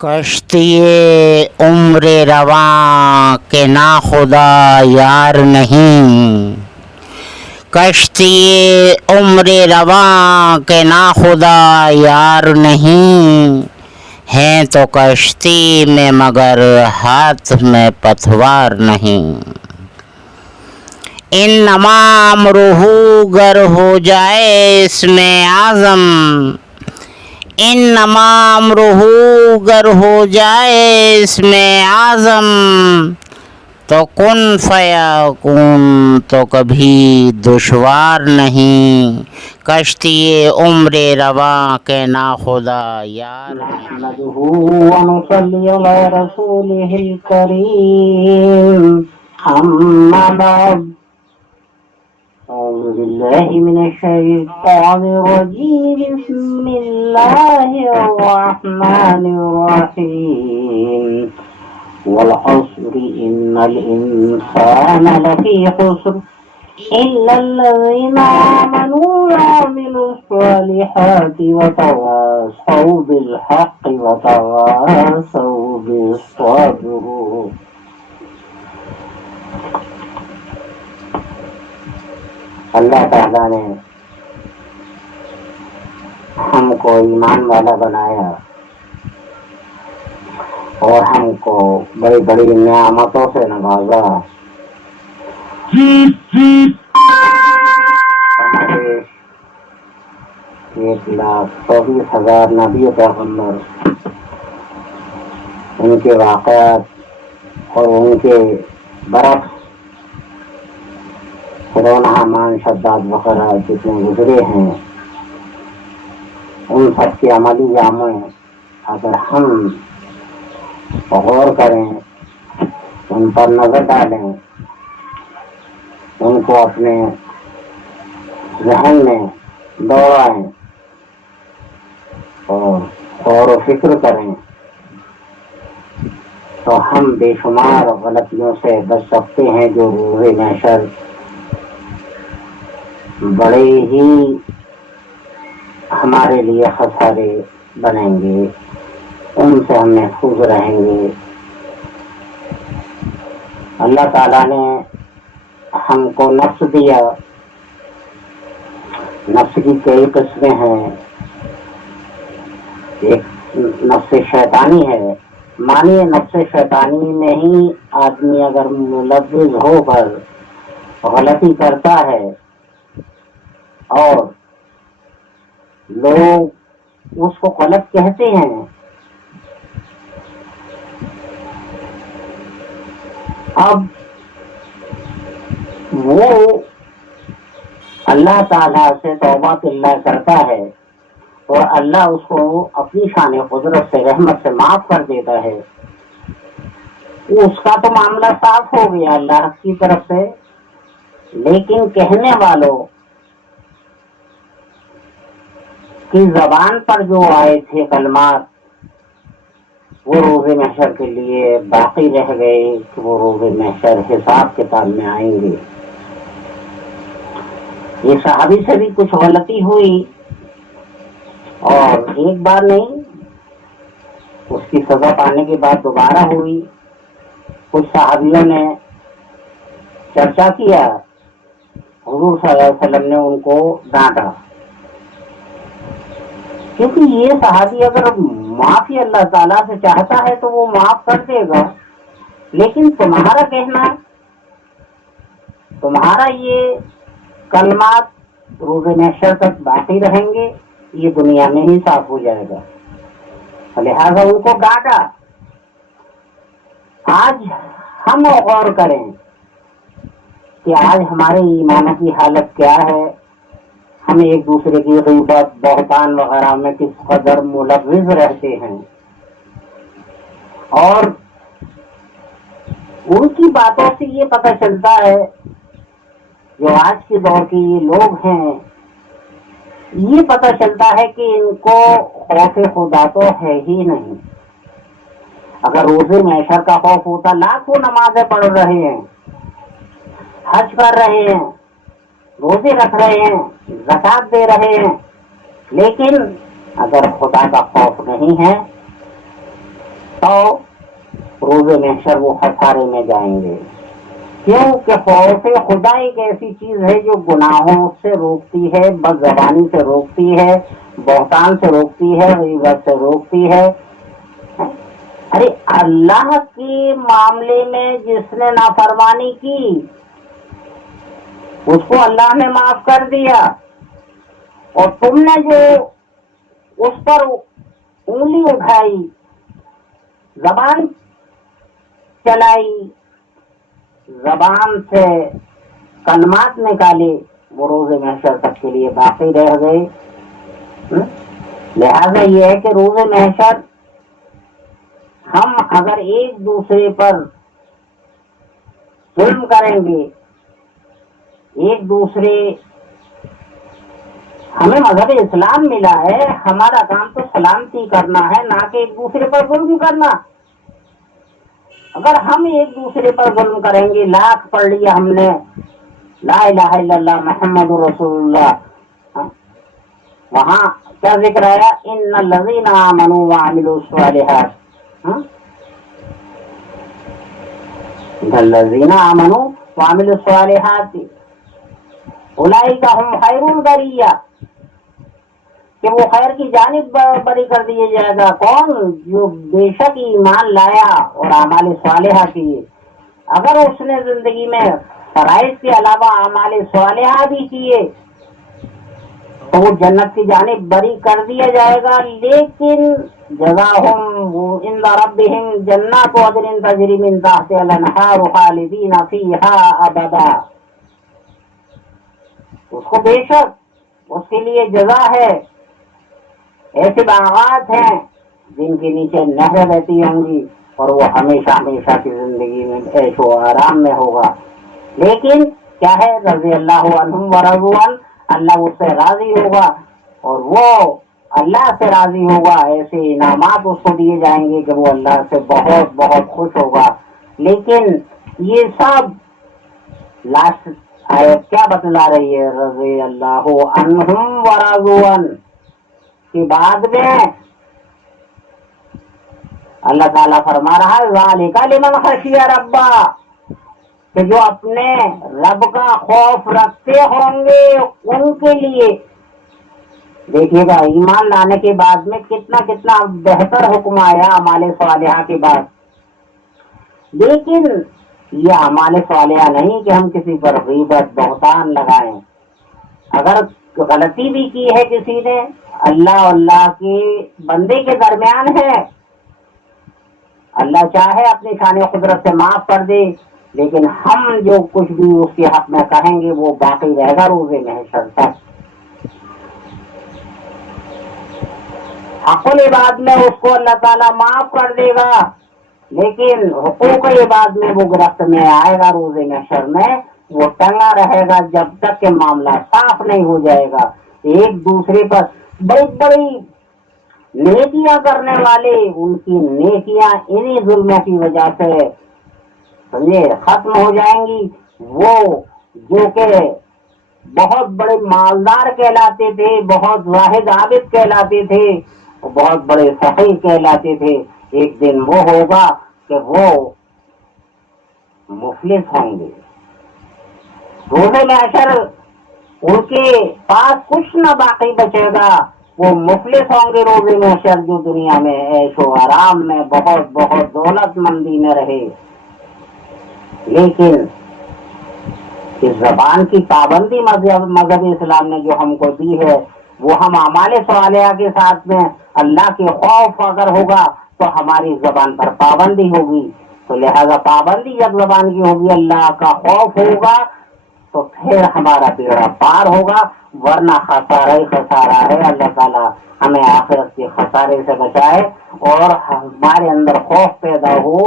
کشتی عمر رواں کے ناخدا یار نہیں، کشتی عمر رواں کے ناخدا یار نہیں، ہیں تو کشتی میں مگر ہاتھ میں پتوار نہیں۔ انما امرہ گر ہو جائے اس میں اعظم، انما امرہ گر ہو جائے اس میں اعظم، تو کن فیکون تو کبھی دشوار نہیں، کشتی عمر رواں کے ناخدا یار نہیں۔ نحمده ونصلي على رسوله الكريم، أما بعد، أعوذ بالله من الشيطان الرجيم، بسم الله الرحمن الرحيم، والعصر إن الإنسان لفي خسر إلا الذين آمنوا وعملوا الصالحات وتواصوا بالحق وتواصوا بالصبر۔ اللہ تعالیٰ نے ہم کو ایمان والا بنایا اور ہم کو بڑی بڑی نعمتوں سے نوازا۔ ہمارے 1,24,000 نبی پیغمبر، ان کے واقعات اور ان کے برعکس فرعون حامان شداد وغیرہ جتنے گزرے ہیں، ان سب کے عملی جامع اگر ہم غور کریں، ان پر نظر ڈالیں، ان کو اپنے ذہن میں دوڑائیں اور غور و فکر کریں، تو ہم بے شمار غلطیوں سے بچ سکتے ہیں جو روز محشر بڑے ہی ہمارے لیے خسارے بنیں گے، ان سے ہم محفوظ رہیں گے۔ اللہ تعالیٰ نے ہم کو نفس دیا، نفس کی کئی قسمیں ہیں۔ ایک نفس شیطانی ہے، مانیے نفس شیطانی میں ہی آدمی اگر ملوث ہو کر غلطی کرتا ہے اور لوگ اس کو غلط کہتے ہیں، اب وہ اللہ تعالیٰ سے توبہ اللہ کرتا ہے اور اللہ اس کو اپنی شان قدرت سے رحمت سے معاف کر دیتا ہے، اس کا تو معاملہ صاف ہو گیا اللہ کی طرف سے۔ لیکن کہنے والوں کی زبان پر جو آئے تھے کلمات، وہ روز محشر کے لیے باقی رہ گئے کہ وہ روز محشر حساب کتاب میں آئیں گے۔ یہ صحابی سے بھی کچھ غلطی ہوئی اور ایک بار نہیں، اس کی سزا پانے کے بعد دوبارہ ہوئی۔ کچھ صحابیوں نے چرچا کیا، حضور صلی اللہ علیہ وسلم نے ان کو ڈانٹا، کیونکہ یہ صحابی اگر معافی اللہ تعالیٰ سے چاہتا ہے تو وہ معاف کر دے گا، لیکن تمہارا کہنا، تمہارا یہ کلمات روز محشر تک باقی رہیں گے، یہ دنیا میں ہی صاف ہو جائے گا، لہذا ان کو ڈانٹا۔ آج ہم غور کریں کہ آج ہمارے ایمان کی حالت کیا ہے، ہم ایک دوسرے کی غیبت بہتان وغیرہ میں کس قدر ملوث رہتے ہیں، اور ان کی باتوں سے یہ پتہ چلتا ہے جو آج کے دور کے یہ لوگ ہیں، یہ پتہ چلتا ہے کہ ان کو خوف خدا تو ہے ہی نہیں۔ اگر روز محشر کا خوف ہوتا، لاکھوں نمازیں پڑھ رہے ہیں، حج کر رہے ہیں، روزے رکھ رہے ہیں، زکوٰۃ دے رہے ہیں، لیکن اگر خدا کا خوف نہیں ہے روز محشر وہ خسارے میں جائیں گے. کیوں کہ خوف خدا ایک ایسی چیز ہے جو گناہوں سے روکتی ہے، بد زبانی سے روکتی ہے، بہتان سے روکتی ہے، غیبت سے روکتی ہے. ارے اللہ کے معاملے میں جس نے نافرمانی کی اس کو اللہ نے معاف کر دیا، اور تم نے جو اس پر انگلی اٹھائی، زبان چلائی، زبان سے کلمات نکالے، وہ روز محشر تک کے لیے باقی رہ گئے. لہذا یہ ہے کہ روز محشر ہم اگر ایک دوسرے پر ظلم کریں گے، ایک دوسرے، ہمیں مذہب اسلام ملا ہے، ہمارا کام تو سلامتی کرنا ہے، نہ کہ ایک دوسرے پر ظلم کرنا. اگر ہم ایک دوسرے پر ظلم کریں گے، لاکھ پڑھ لیا ہم نے لا الہ الا اللہ محمد رسول اللہ، وہاں کیا ذکر آیا؟ ان الذین آمنوا وعملوا الصالحات، الذین آمنوا وعملوا الصالحات اولئک هم خیر البریہ، کہ وہ خیر کی جانب بری کر دیے جائے گا. کون؟ جو بے شک ایمان لایا اور اعمال صالحہ کیے. اگر اس نے زندگی میں فرائض کے علاوہ اعمال صالحہ بھی کیے تو وہ جنت کی جانب بری کر دیا جائے گا. لیکن جزاہم عند ربہم جنات عدن تجری من تحتہا الانہار خالدین فیہا ابدا. اس کو بے شک اس کے لیے جزا ہے، ایسے باغات ہیں جن کے نیچے نہریں رہتی ہوں گی اور وہ ہمیشہ ہمیشہ کی زندگی میں عیش و آرام میں ہوگا. لیکن کیا ہے؟ رضی اللہ عنہم ورضوا عنہ، اللہ اس سے راضی ہوگا اور وہ اللہ سے راضی ہوگا. ایسے انعامات اس کو دیے جائیں گے کہ وہ اللہ سے بہت بہت خوش ہوگا. لیکن یہ سب لاسٹ آیت کیا بتلا رہی ہے؟ رضی اللہ عنہم ورضوا عنہ کے بعد میں اللہ تعالیٰ فرما رہا ہے ذالک لمن خشی ربہ، کہ جو اپنے رب کا خوف رکھتے ہوں گے ان کے لیے. دیکھیے گا ایمان لانے کے بعد میں کتنا کتنا بہتر حکم آیا اعمال صالحہ کے بعد. لیکن یہ اعمال صالحہ نہیں کہ ہم کسی پر غیبت بہتان لگائیں. اگر غلطی بھی کی ہے کسی نے، اللہ اللہ کے بندے کے درمیان ہے، اللہ چاہے اپنی شان قدرت سے معاف کر دے، لیکن ہم جو کچھ بھی اس کے حق میں کہیں گے وہ باقی رہے گا روز محشر تک. حق العباد میں اس کو اللہ تعالیٰ معاف کر دے گا، لیکن حقوق عباد میں وہ گرفت میں آئے گا. روز محشر میں وہ ٹنگا رہے گا جب تک کہ معاملہ صاف نہیں ہو جائے گا. ایک دوسرے پر بڑی بڑی نیکیاں کرنے والے، ان کی نیکیاں انہی ظلموں کی وجہ سے سمجھے ختم ہو جائیں گی. وہ جو کہ بہت بڑے مالدار کہلاتے تھے، بہت واحد عابد کہلاتے تھے، بہت بڑے فقیر کہلاتے تھے، ایک دن وہ ہوگا کہ وہ مفلس ہوں گے. روز محشر ان کے پاس کچھ نہ باقی بچے گا، وہ مفلس ہوں گے روز محشر جو دنیا میں عیش و آرام میں بہت بہت دولت مندی میں رہے. لیکن اس زبان کی پابندی مذہب اسلام نے جو ہم کو دی ہے وہ ہم اعمال صالحہ کے ساتھ میں اللہ کے خوف اگر ہوگا تو ہماری زبان پر پابندی ہوگی. تو لہذا پابندی جب زبان کی ہوگی، اللہ کا خوف ہوگا تو پھر ہمارا بیڑا پار ہوگا، ورنہ خسارہ ہی خسارہ ہے. اللہ تعالیٰ ہمیں آخرت کے خسارے سے بچائے اور ہمارے اندر خوف پیدا ہو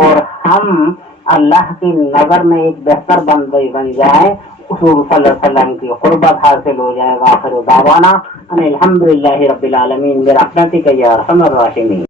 اور ہم اللہ کی نظر میں ایک بہتر بندے بن جائیں، حضور صلی اللہ علیہ وسلم کی قربت حاصل ہو جائے گا. آخر دعوانا ان الحمدللہ رب العالمین برحمتک یا ارحم الراحمین.